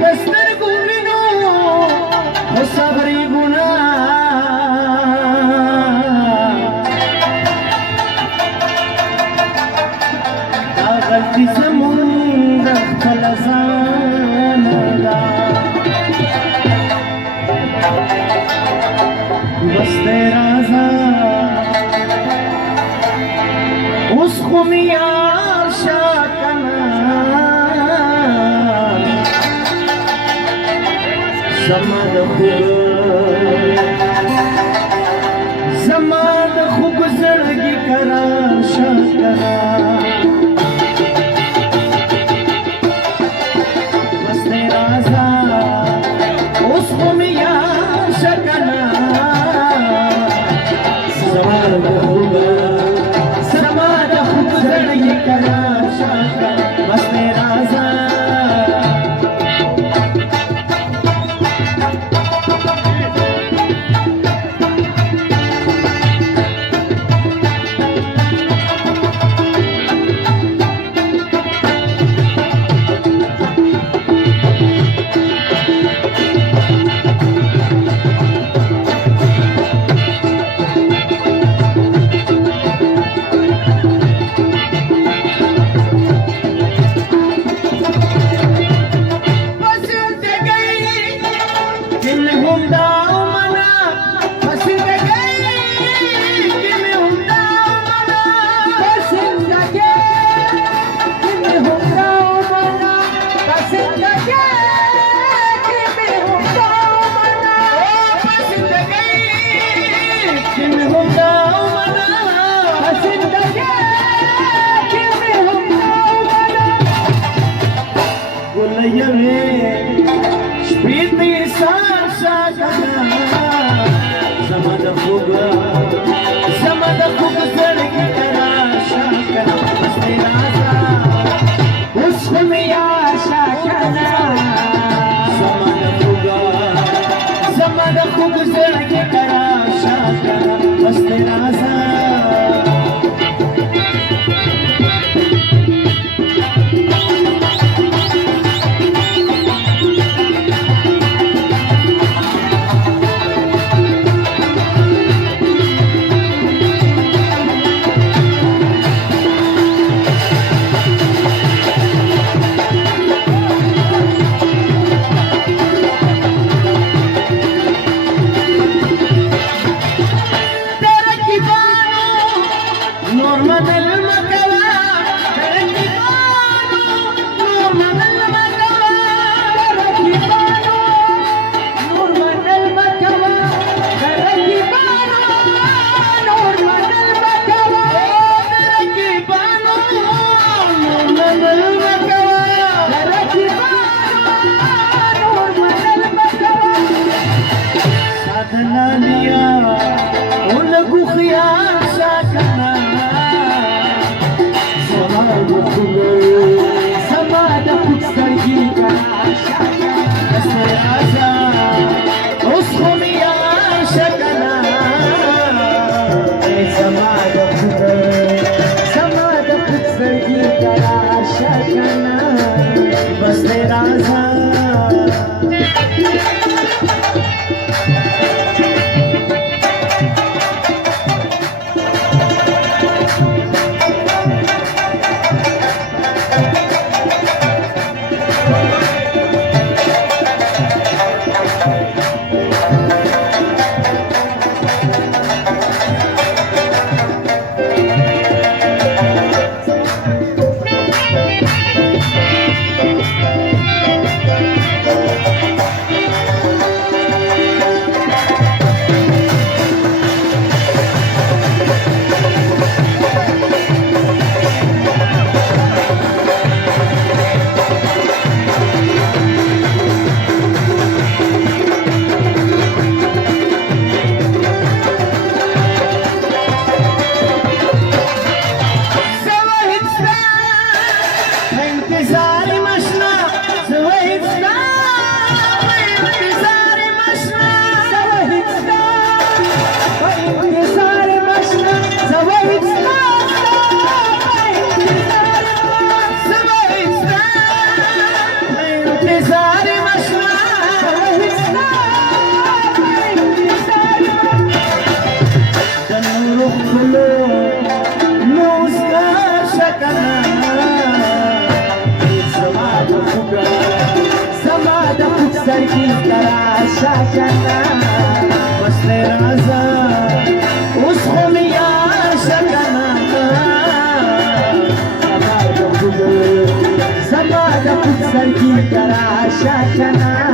कस्तर गुमिनो हो सबरी गुना गलती समुंदर फलसाना बस तेरा सा उसको मिया शाकना समाद खूब जड़गी करा शाकना बस तेरा सा उसको मिया शाकना समाद खूब जड़गी करा शाकना बस तेरा सा Spiti sarsa zamada khub zardgi kara shakana bas tera sa usko miya shakana zamada khub zardgi kara shakana bas tera sa سرگی کرا شاکنا مست رازا اس خمیا شکنا زباد خود سرگی کرا شاکنا